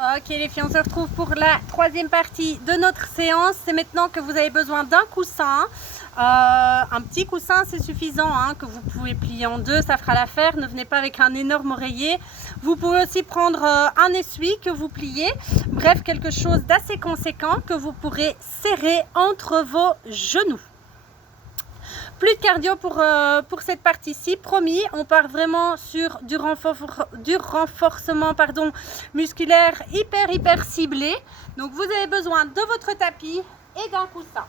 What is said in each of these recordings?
Ok les filles, on se retrouve pour la troisième partie de notre séance. C'est maintenant que vous avez besoin d'un coussin. Un petit coussin c'est suffisant, hein, que vous pouvez plier en deux, ça fera l'affaire. Ne venez pas avec un énorme oreiller. Vous pouvez aussi prendre un essuie que vous pliez. Bref, quelque chose d'assez conséquent que vous pourrez serrer entre vos genoux. Plus de cardio pour cette partie-ci, promis, on part vraiment sur du renforcement musculaire hyper ciblé. Donc vous avez besoin de votre tapis et d'un coussin.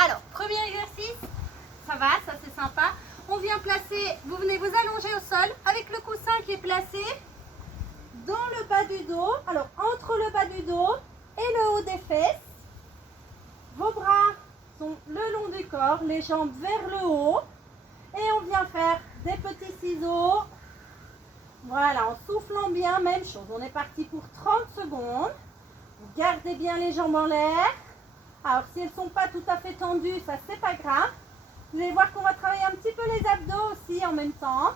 Alors, premier exercice, ça va, ça c'est sympa. On vient placer, vous venez vous allonger au sol avec le coussin qui est placé dans le bas du dos. Alors, entre le bas du dos et le haut des fesses, vos bras sont le long du corps, les jambes vers le haut. Et on vient faire des petits ciseaux. Voilà, en soufflant bien, même chose. On est parti pour 30 secondes. Gardez bien les jambes en l'air. Alors, si elles ne sont pas tout à fait tendues, ça c'est pas grave. Vous allez voir qu'on va travailler un petit peu les abdos aussi en même temps.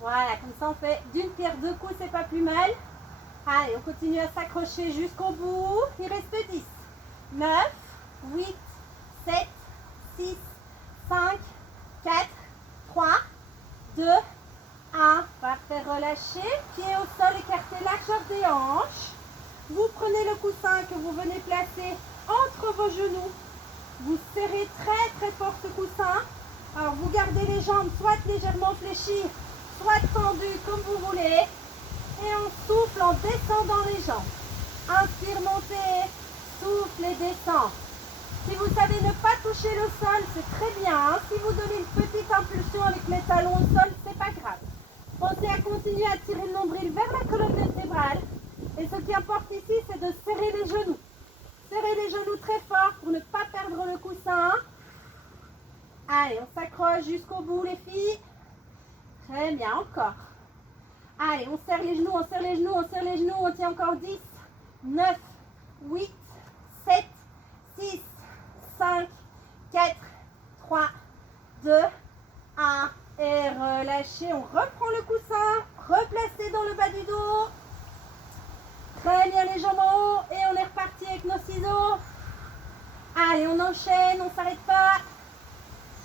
Voilà, comme ça on fait d'une pierre deux coups, c'est pas plus mal. Allez, on continue à s'accrocher jusqu'au bout. Il reste 10, 9, 8, 7, 6, 5, 4, 3, 2, 1. Parfait, relâchez. Pieds au sol, écartez largeur des hanches. Vous prenez le coussin que vous venez placer entre vos genoux. Vous serrez très fort ce coussin. Alors vous gardez les jambes soit légèrement fléchies, soit tendues comme vous voulez. Et on souffle en descendant les jambes. Inspire, montez, souffle et descend. Si vous savez ne pas toucher le sol, c'est très bien. Hein. Si vous donnez une petite impulsion avec les talons au sol, c'est pas grave. Pensez à continuer à tirer le nombril vers la colonne vertébrale. Et ce qui importe ici, c'est de serrer les genoux. Serrez les genoux très fort pour ne pas perdre le coussin. Allez, on s'accroche jusqu'au bout les filles. Très bien, encore. Allez, on serre les genoux, on serre les genoux, on serre les genoux. On tient encore 10, 9, 8, 7, 6, 5, 4, 3, 2, 1. Et relâchez, on reprend le coussin. Replacez dans le bas du dos. Très bien les jambes en haut et on est reparti avec nos ciseaux. Allez, on enchaîne, on ne s'arrête pas.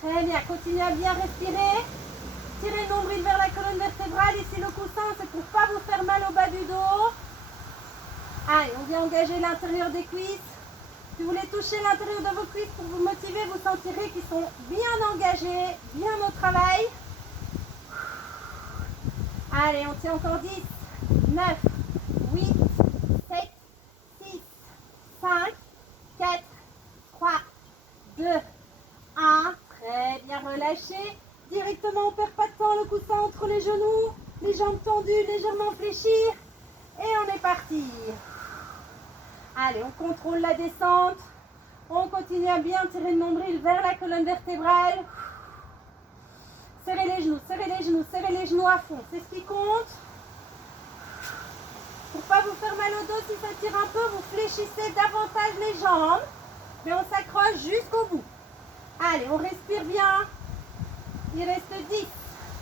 Très bien, continuez à bien respirer. Tirez le nombril vers la colonne vertébrale. Ici le coussin, c'est pour ne pas vous faire mal au bas du dos. Allez, on vient engager l'intérieur des cuisses. Si vous voulez toucher l'intérieur de vos cuisses pour vous motiver, vous sentirez qu'ils sont bien engagés, bien au travail. Allez, on tient encore 10, 9, 8, 7, 6, 5, 4, 3, 2, 1. Très bien, relâchez. Directement, on ne perd pas de temps, le coussin entre les genoux, les jambes tendues, légèrement fléchir. Et on est parti. Allez, on contrôle la descente. On continue à bien tirer le nombril vers la colonne vertébrale. Serrez les genoux, serrez les genoux, serrez les genoux à fond. C'est ce qui compte. Pour ne pas vous faire mal au dos, si ça tire un peu, vous fléchissez davantage les jambes. Mais on s'accroche jusqu'au bout. Allez, on respire bien. Il reste 10,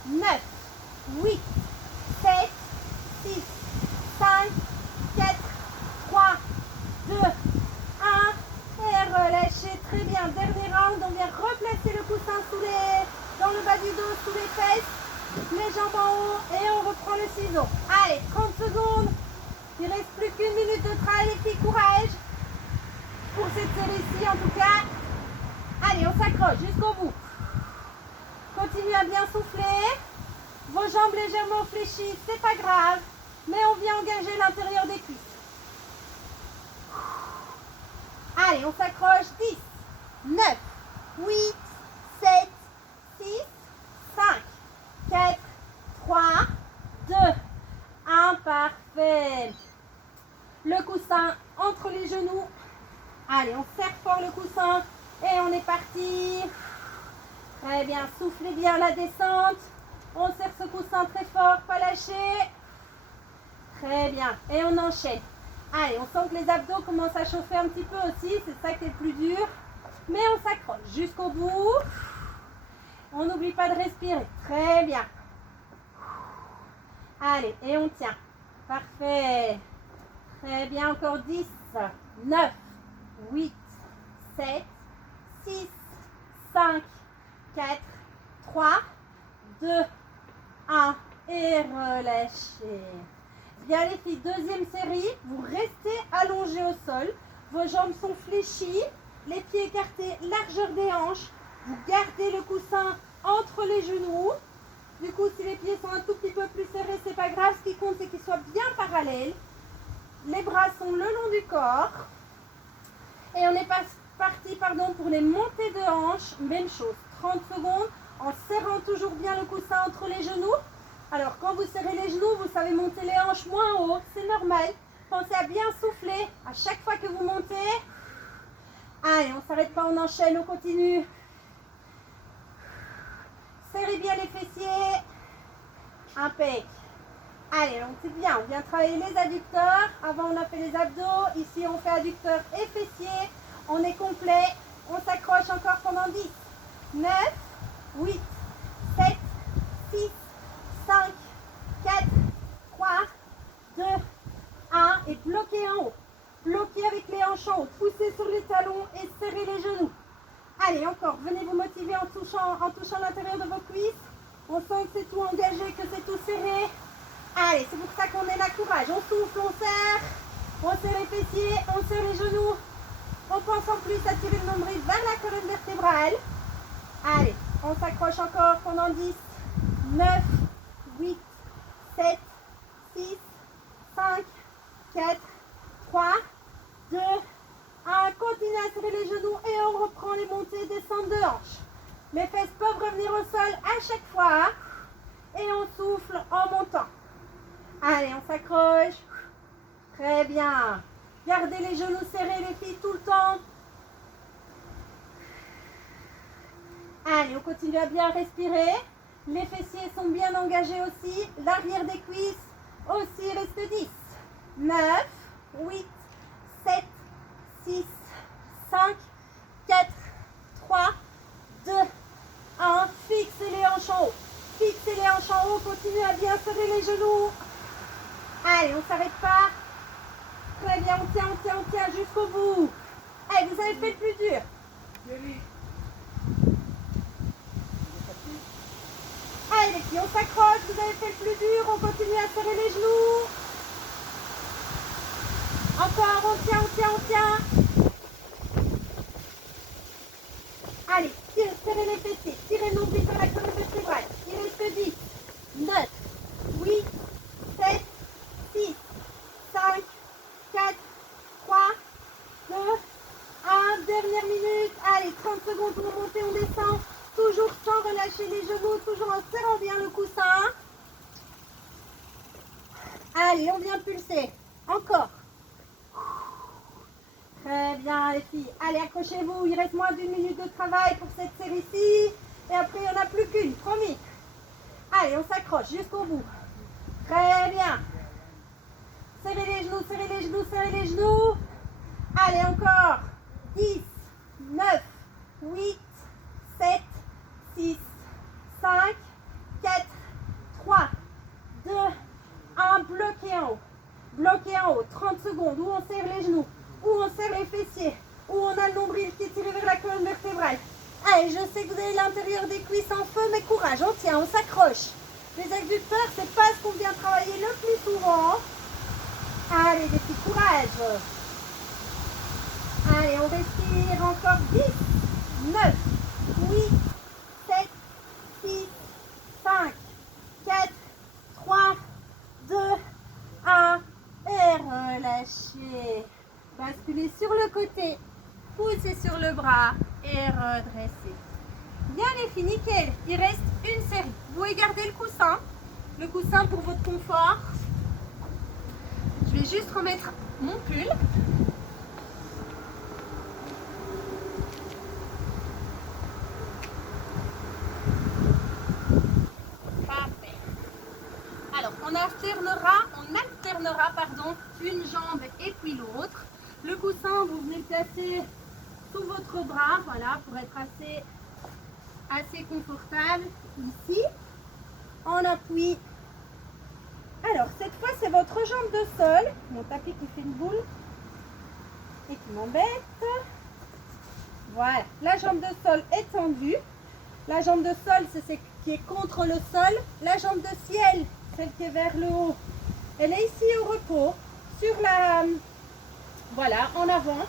9, 8, 7, 6, 5, 4, 3, 2, 1. Et relâchez. Très bien. Dernier round. On vient replacer le coussin dans le bas du dos, sous les fesses. Les jambes en haut. Et on reprend le ciseau. Allez, 30 secondes. Il ne reste plus qu'une minute de travail. Les filles, courage. Pour cette série-ci, en tout cas. Allez, on s'accroche jusqu'au bout. Continuez à bien souffler. Vos jambes légèrement fléchies, c'est pas grave. Mais on vient engager l'intérieur des cuisses. Allez, on s'accroche. 10, 9, 8, 7, 6, 5, 4, 3, 2, 1. Parfait. Le coussin entre les genoux. Allez, on serre fort le coussin. Et on est parti. Très bien, soufflez bien la descente. On serre ce coussin très fort, pas lâcher. Très bien, et on enchaîne. Allez, on sent que les abdos commencent à chauffer un petit peu aussi, c'est ça qui est le plus dur. Mais on s'accroche jusqu'au bout. On n'oublie pas de respirer. Très bien. Allez, et on tient. Parfait. Très bien, encore 10, 9, 8, 7, 6, 5, 4, 3, 2, 1 et relâchez. Bien les filles, deuxième série, vous restez allongés au sol, vos jambes sont fléchies, les pieds écartés, largeur des hanches, vous gardez le coussin entre les genoux. Du coup, si les pieds sont un tout petit peu plus serrés, c'est pas grave, ce qui compte c'est qu'ils soient bien parallèles. Les bras sont le long du corps. Et on est parti pour les montées de hanches, même chose, 30 secondes, en serrant toujours bien le coussin entre les genoux. Alors quand vous serrez les genoux, vous savez monter les hanches moins haut, c'est normal. Pensez à bien souffler à chaque fois que vous montez. Allez, on ne s'arrête pas, on enchaîne, on continue. Serrez bien les fessiers. Impec. Allez, donc c'est bien, on vient travailler les adducteurs. Avant, on a fait les abdos. Ici, on fait adducteurs et fessiers. On est complet. On s'accroche encore pendant 10, 9, 8, 7, 6, 5, 4, 3, 2, 1. Et bloquez en haut. Bloquez avec les hanches en haut. Poussez sur les talons et serrez les genoux. Allez, encore. Venez vous motiver en touchant l'intérieur de vos cuisses. On sent que c'est tout engagé, que c'est tout serré. Allez, c'est pour ça qu'on est là, courage. On souffle, on serre les fessiers, on serre les genoux. On pense en plus à tirer le nombril vers la colonne vertébrale. Allez, on s'accroche encore pendant 10, 9, 8, 7, 6, 5, 4, 3, 2, 1. Continuez à serrer les genoux et on reprend les montées et descentes de hanches. Les fesses peuvent revenir au sol à chaque fois. Et on souffle en montant. Allez, on s'accroche. Très bien. Gardez les genoux serrés, les filles, tout le temps. Allez, on continue à bien respirer. Les fessiers sont bien engagés aussi. L'arrière des cuisses aussi. Reste 10, 9, 8, 7, 6, 5, 4, 3, 2, 1. Fixez les hanches en haut. Fixez les hanches en haut. Continuez à bien serrer les genoux. Allez, on ne s'arrête pas. Très bien, on tient jusqu'au bout. Allez, vous avez fait le plus dur. Allez les filles, on s'accroche, vous avez fait le plus dur. On continue à serrer les genoux. Encore, on tient. Allez, serrez les fessiers. Tirez le nombril vers la colonne vertébrale. Il reste 10, 9, 8, 7, 6, 5, 4, 3, 2, 1. Dernière minute. Allez, 30 secondes pour monter, on descend. Toujours sans relâcher les genoux, toujours en serrant bien le coussin. Allez, on vient pulser. Encore. Très bien les filles. Allez, accrochez-vous. Il reste moins d'1 minute de travail pour cette série-ci. Et après, il n'y en a plus qu'une, promis. Allez, on s'accroche jusqu'au bout. Très bien. Serrez les genoux, serrez les genoux, serrez les genoux. Allez, encore. 10, 9, 8, 7, 6, 5, 4, 3, 2, 1. Bloquez en haut. Bloquez en haut. 30 secondes. Où on serre les genoux. Où on serre les fessiers. Où on a le nombril qui est tiré vers la colonne vertébrale. Allez, je sais que vous avez l'intérieur des cuisses en feu, mais courage, on tient, on s'accroche. Les adducteurs, c'est pas ce qu'on vient travailler le plus souvent. Allez, les petits courage. Allez, on respire encore 10, 9, 8, 7, 6, 5, 4, 3, 2, 1. Et relâchez. Basculez sur le côté. Poussez sur le bras et redressez. Bien les filles, nickel. Il reste une série. Vous pouvez garder le coussin pour votre confort. Je vais juste remettre mon pull. Parfait. Alors, on alternera une jambe et puis l'autre. Le coussin, vous venez le placer sous votre bras, voilà, pour être assez confortable. Ici, on appuie Alors, cette fois, c'est votre jambe de sol. Mon tapis qui fait une boule et qui m'embête. Voilà, la jambe de sol est tendue. La jambe de sol, c'est celle qui est contre le sol. La jambe de ciel, celle qui est vers le haut, elle est ici au repos, sur la... Voilà, en avant.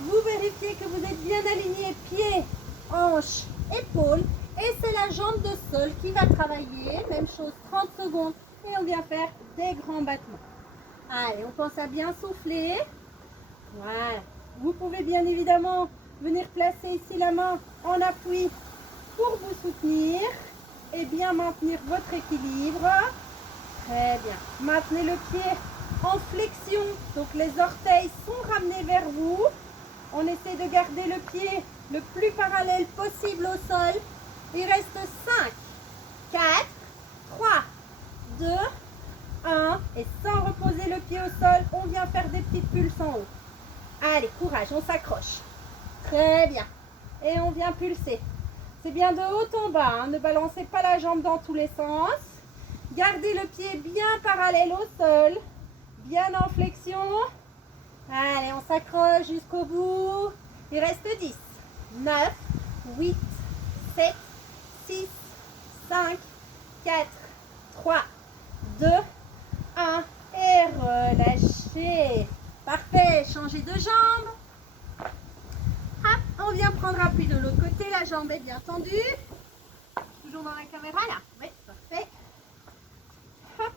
Vous vérifiez que vous êtes bien aligné, pieds, hanches, épaules. Et c'est la jambe de sol qui va travailler. Même chose, 30 secondes. Et on vient faire des grands battements. Allez, on pense à bien souffler. Voilà. Vous pouvez bien évidemment venir placer ici la main en appui pour vous soutenir et bien maintenir votre équilibre. Très bien. Maintenez le pied en flexion. Donc les orteils sont ramenés vers vous. On essaie de garder le pied le plus parallèle possible au sol. Il reste 5, 4, 3, 2, 1. Et sans reposer le pied au sol, on vient faire des petites pulses en haut. Allez, courage, on s'accroche. Très bien. Et on vient pulser. C'est bien de haut en bas, hein. Ne balancez pas la jambe dans tous les sens. Gardez le pied bien parallèle au sol. Bien en flexion. Allez, on s'accroche jusqu'au bout. Il reste 10, 9, 8, 7, 6, 5, 4, 3, 2, 1. Et relâchez. Parfait, changez de jambe. Hop, on vient prendre appui de l'autre côté. La jambe est bien tendue. Toujours dans la caméra là. Oui, parfait. Hop.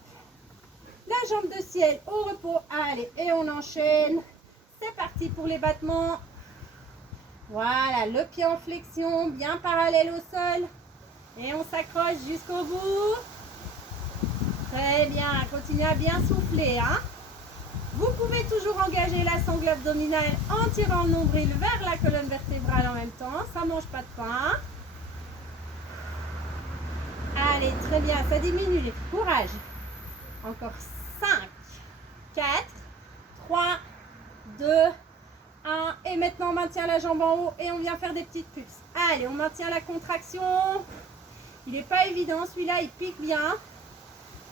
La jambe de ciel au repos. Allez, et on enchaîne. C'est parti pour les battements. Voilà, le pied en flexion, bien parallèle au sol. Et on s'accroche jusqu'au bout. Très bien, continuez à bien souffler. Hein. Vous pouvez toujours engager la sangle abdominale en tirant le nombril vers la colonne vertébrale en même temps. Ça ne mange pas de pain. Allez, très bien, ça diminue les filles. Courage. Encore 5, 4, 3, 2, 1. Et maintenant, on maintient la jambe en haut et on vient faire des petites pulses. Allez, on maintient la contraction. Il n'est pas évident, celui-là, il pique bien.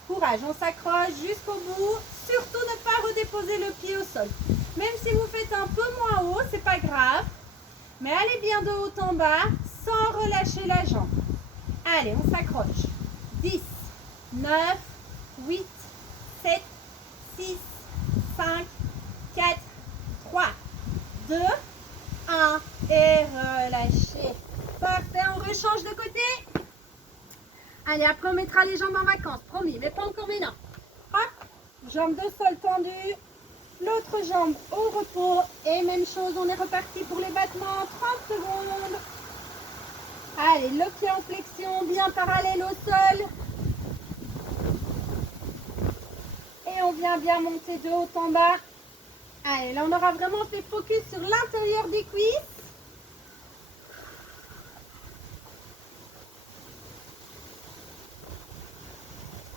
Courage, on s'accroche jusqu'au bout. Surtout ne pas redéposer le pied au sol. Même si vous faites un peu moins haut, c'est pas grave. Mais allez bien de haut en bas sans relâcher la jambe. Allez, on s'accroche. 10, 9, 8, 7, 6, 5, 4, 3, 2, 1. Et relâchez. Parfait, on rechange de côté. Allez, après on mettra les jambes en vacances, promis, mais pas encore maintenant. Hop, jambe de sol tendue, l'autre jambe au repos. Et même chose, on est reparti pour les battements, 30 secondes. Allez, le pied en flexion, bien parallèle au sol. Et on vient bien monter de haut en bas. Allez, là on aura vraiment fait focus sur l'intérieur des cuisses.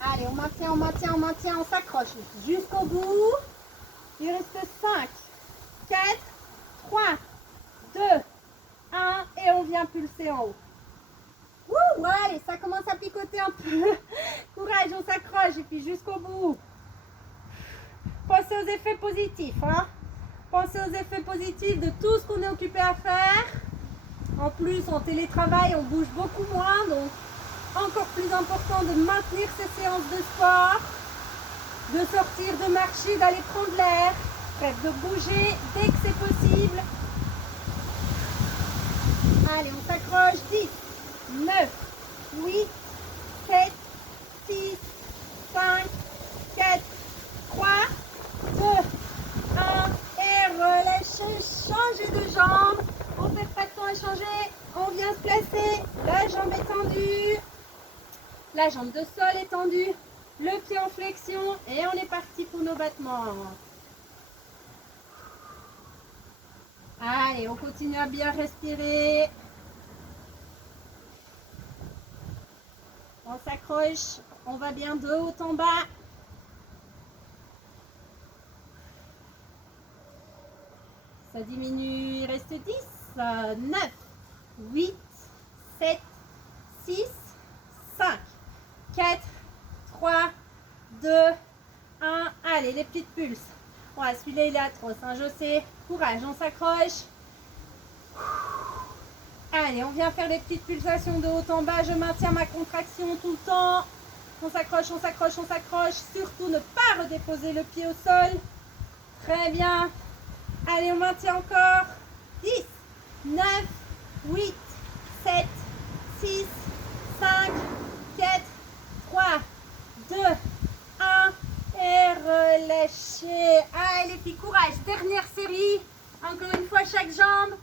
Allez, on maintient, on maintient, on maintient, on s'accroche jusqu'au bout. Il reste 5, 4, 3, 2, 1 et on vient pulser en haut. Ouh, allez, ça commence à picoter un peu. Courage, on s'accroche et puis jusqu'au bout. Pensez aux effets positifs. Hein. Pensez aux effets positifs de tout ce qu'on est occupé à faire. En plus, en télétravail, on bouge beaucoup moins. Donc, encore plus important de maintenir ces séances de sport, de sortir, de marcher, d'aller prendre l'air, bref, de bouger dès que c'est possible. Allez, on s'accroche. 10, 9, 8, 7, 6, 5, 4, 3, 2, 1. Et relâchez, changez de jambe. On ne perd pas de temps à changer. On vient se placer. La jambe est tendue. La jambe de sol est tendue, le pied en flexion et on est parti pour nos battements. Allez, on continue à bien respirer. On s'accroche, on va bien de haut en bas. Ça diminue, il reste 10, 9, 8, 7, 6, 5, 4, 3, 2, 1. Allez, les petites pulses. Ouais, celui-là, il est atroce, hein, je sais. Courage, on s'accroche. Allez, on vient faire les petites pulsations de haut en bas. Je maintiens ma contraction tout le temps. On s'accroche, on s'accroche, on s'accroche. Surtout ne pas redéposer le pied au sol. Très bien. Allez, on maintient encore. 10, 9, 8, 7, 6, 5, 4, 3, 2, 1. Et relâchez. Allez les filles, courage. Dernière série. Encore une fois, chaque jambe.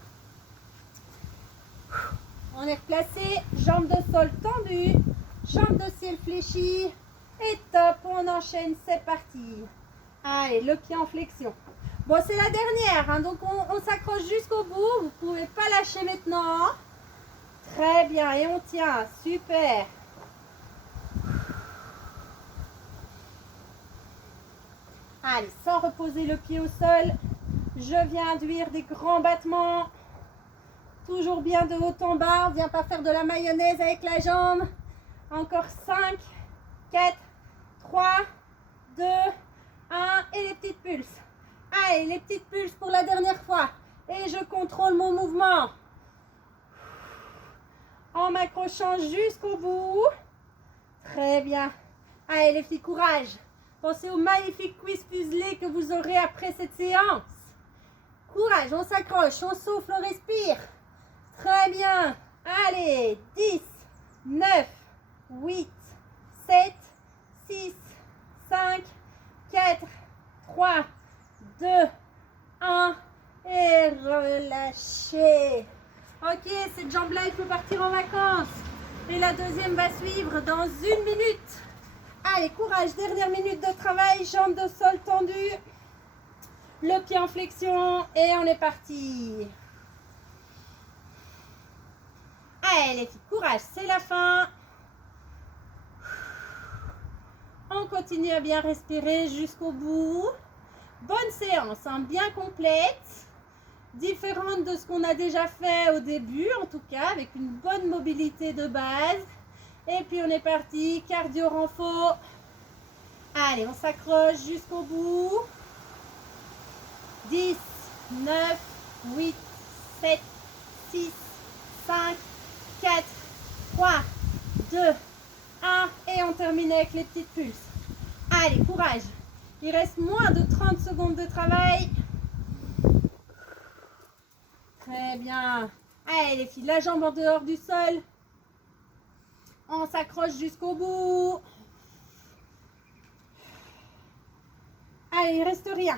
On est replacé. Jambes de sol tendues. Jambes de ciel fléchies. Et top. On enchaîne. C'est parti. Allez, le pied en flexion. Bon, c'est la dernière. Hein, donc, on s'accroche jusqu'au bout. Vous ne pouvez pas lâcher maintenant. Très bien. Et on tient. Super. Allez, sans reposer le pied au sol, je viens induire des grands battements. Toujours bien de haut en bas. On ne vient pas faire de la mayonnaise avec la jambe. Encore 5, 4, 3, 2, 1. Et les petites pulses. Allez, les petites pulses pour la dernière fois. Et je contrôle mon mouvement. En m'accrochant jusqu'au bout. Très bien. Allez, les filles, courage. Pensez au magnifique quiz puzzlé que vous aurez après cette séance. Courage, on s'accroche, on souffle, on respire. Très bien. Allez, 10, 9, 8, 7, 6, 5, 4, 3, 2, 1. Et relâchez. Ok, cette jambe-là, il faut partir en vacances. Et la deuxième va suivre dans 1 minute. Allez, courage, dernière minute de travail, jambes de sol tendues, le pied en flexion et on est parti. Allez les filles, courage, c'est la fin. On continue à bien respirer jusqu'au bout. Bonne séance, hein, bien complète, différente de ce qu'on a déjà fait au début, en tout cas, avec une bonne mobilité de base. Et puis on est parti, cardio renfort. Allez, on s'accroche jusqu'au bout. 10, 9, 8, 7, 6, 5, 4, 3, 2, 1. Et on termine avec les petites pulses. Allez, courage. Il reste moins de 30 secondes de travail. Très bien. Allez les filles, la jambe en dehors du sol. On s'accroche jusqu'au bout. Allez, il reste rien.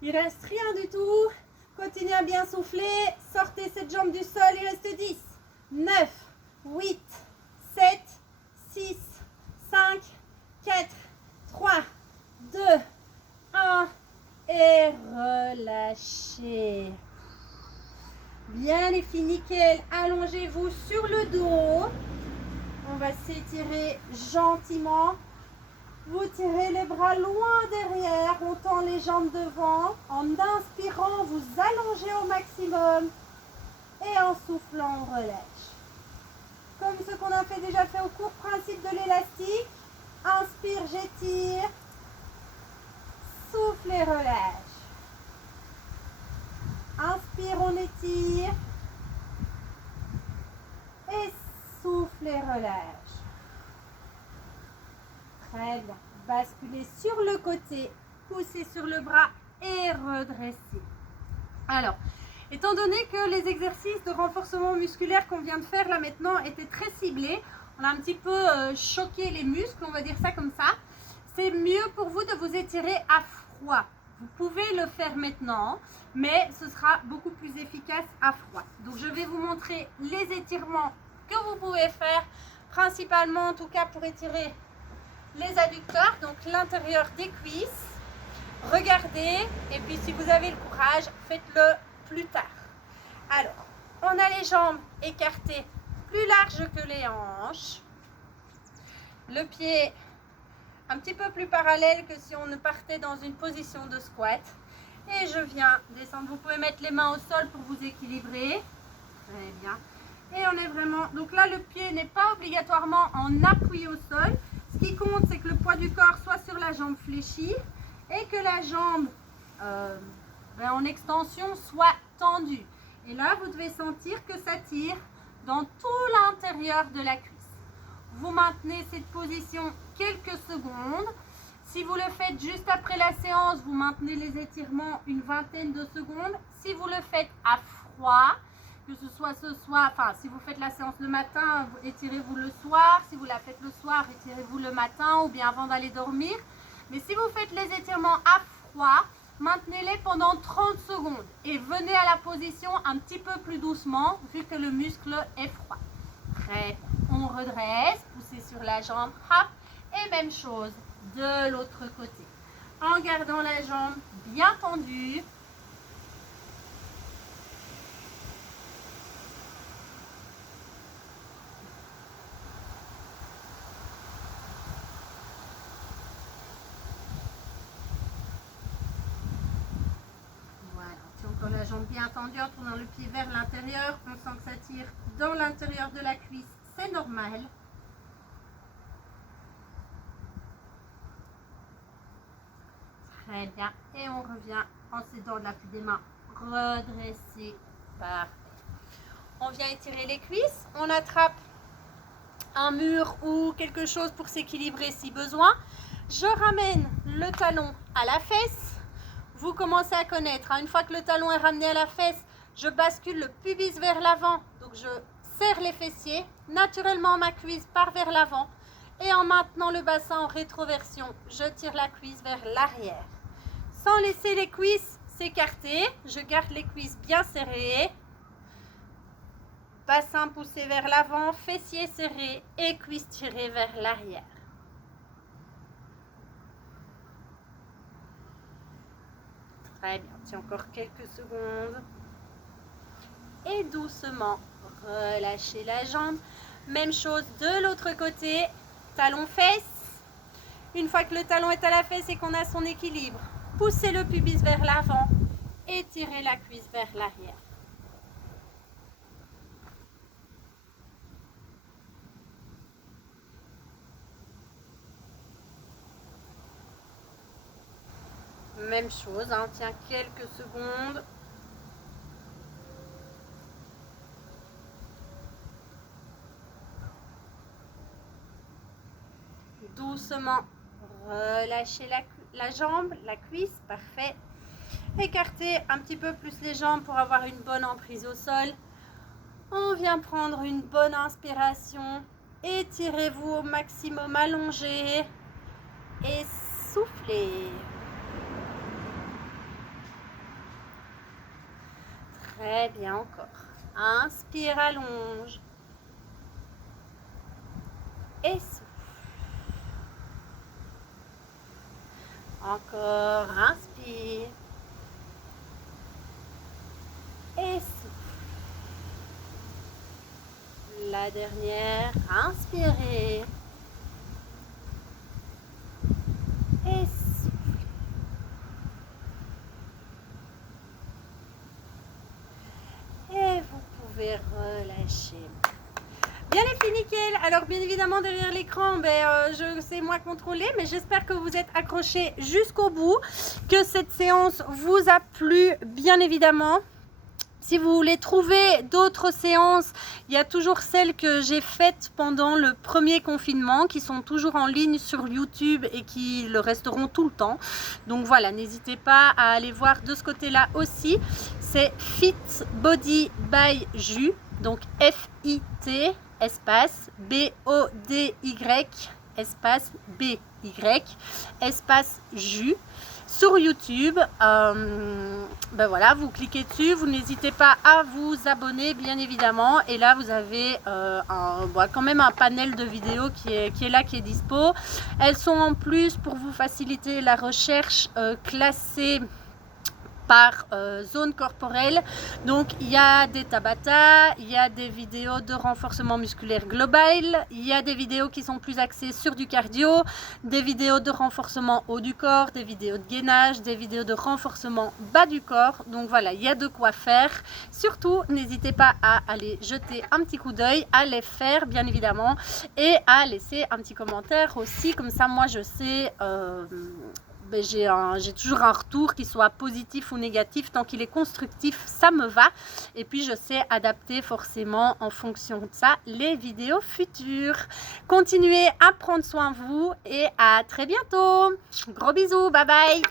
Il reste rien du tout. Continuez à bien souffler. Sortez cette jambe du sol. Il reste 10, 9, 8, 7, 6, 5, 4, 3, 2, 1. Et relâchez. Bien les filles, nickel. Allongez-vous sur le dos. On va s'étirer gentiment. Vous tirez les bras loin derrière. On tend les jambes devant. En inspirant, vous allongez au maximum. Et en soufflant, on relâche. Comme ce qu'on a déjà fait au cours, principe de l'élastique. Inspire, j'étire. Souffle et relâche. Inspire, on étire. Et souffle et relâche. Très bien. Basculez sur le côté, poussez sur le bras et redressez. Alors, étant donné que les exercices de renforcement musculaire qu'on vient de faire là maintenant étaient très ciblés, on a un petit peu choqué les muscles, on va dire ça comme ça, c'est mieux pour vous de vous étirer à froid. Vous pouvez le faire maintenant, mais ce sera beaucoup plus efficace à froid. Donc je vais vous montrer les étirements que vous pouvez faire, principalement en tout cas pour étirer les adducteurs, donc l'intérieur des cuisses. Regardez, et puis si vous avez le courage, faites-le plus tard. Alors, on a les jambes écartées plus larges que les hanches. Le pied un petit peu plus parallèle que si on partait dans une position de squat. Et je viens descendre. Vous pouvez mettre les mains au sol pour vous équilibrer. Très bien. Et on est vraiment... Donc là, le pied n'est pas obligatoirement en appui au sol. Ce qui compte, c'est que le poids du corps soit sur la jambe fléchie et que la jambe en extension soit tendue. Et là, vous devez sentir que ça tire dans tout l'intérieur de la cuisse. Vous maintenez cette position quelques secondes. Si vous le faites juste après la séance, vous maintenez les étirements une vingtaine de secondes. Si vous le faites à froid, que ce soit ce soir, enfin si vous faites la séance le matin, étirez-vous le soir. Si vous la faites le soir, étirez-vous le matin ou bien avant d'aller dormir. Mais si vous faites les étirements à froid, maintenez-les pendant 30 secondes et venez à la position un petit peu plus doucement vu que le muscle est froid. Très bien. On redresse, poussez sur la jambe, hop, et même chose de l'autre côté. En gardant la jambe bien tendue. Voilà, si encore la jambe bien tendue en tournant le pied vers l'intérieur, on sent que ça tire dans l'intérieur de la cuisse, c'est normal. Très bien. Et on revient en s'aidant de l'appui des mains. Redresser. Parfait. On vient étirer les cuisses. On attrape un mur ou quelque chose pour s'équilibrer si besoin. Je ramène le talon à la fesse. Vous commencez à connaître. Une fois que le talon est ramené à la fesse, je bascule le pubis vers l'avant. Donc je serre les fessiers. Naturellement, ma cuisse part vers l'avant. Et en maintenant le bassin en rétroversion, je tire la cuisse vers l'arrière. Sans laisser les cuisses s'écarter, je garde les cuisses bien serrées. Bassin poussé vers l'avant, fessiers serrés et cuisses tirées vers l'arrière. Très bien, tiens encore quelques secondes. Et doucement, relâchez la jambe. Même chose de l'autre côté, talon-fesse. Une fois que le talon est à la fesse et qu'on a son équilibre, poussez le pubis vers l'avant et tirez la cuisse vers l'arrière. Même chose, on tient quelques secondes. Doucement, relâchez la jambe, la cuisse, parfait. Écartez un petit peu plus les jambes pour avoir une bonne emprise au sol. On vient prendre une bonne inspiration. Étirez-vous au maximum, allongez et soufflez. Très bien, encore. Inspire, allonge. Et souffle. Encore, inspire. Et souffle. La dernière, inspirez. Et souffle. Et vous pouvez relâcher. Bien les filles, nickel. Alors bien évidemment derrière l'écran, je sais moi contrôler, mais j'espère que vous êtes accrochés jusqu'au bout, que cette séance vous a plu bien évidemment. Si vous voulez trouver d'autres séances, il y a toujours celles que j'ai faites pendant le premier confinement qui sont toujours en ligne sur YouTube et qui le resteront tout le temps. Donc voilà, n'hésitez pas à aller voir de ce côté-là aussi. C'est Fit Body by Ju, donc F-I-T espace B-O-D-Y espace B-Y espace Ju. Sur YouTube, voilà, vous cliquez dessus, vous n'hésitez pas à vous abonner bien évidemment, et là vous avez quand même un panel de vidéos qui est là, qui est dispo. Elles sont en plus pour vous faciliter la recherche classées par zone corporelle. Donc il y a des Tabata, il y a des vidéos de renforcement musculaire global, il y a des vidéos qui sont plus axées sur du cardio, des vidéos de renforcement haut du corps, des vidéos de gainage, des vidéos de renforcement bas du corps. Donc voilà, il y a de quoi faire. Surtout n'hésitez pas à aller jeter un petit coup d'œil, à les faire bien évidemment, et à laisser un petit commentaire aussi, comme ça moi je sais ben, j'ai toujours un retour, qui soit positif ou négatif. Tant qu'il est constructif, ça me va. Et puis je sais adapter forcément en fonction de ça les vidéos futures. Continuez à prendre soin de vous et à très bientôt. Gros bisous, bye bye.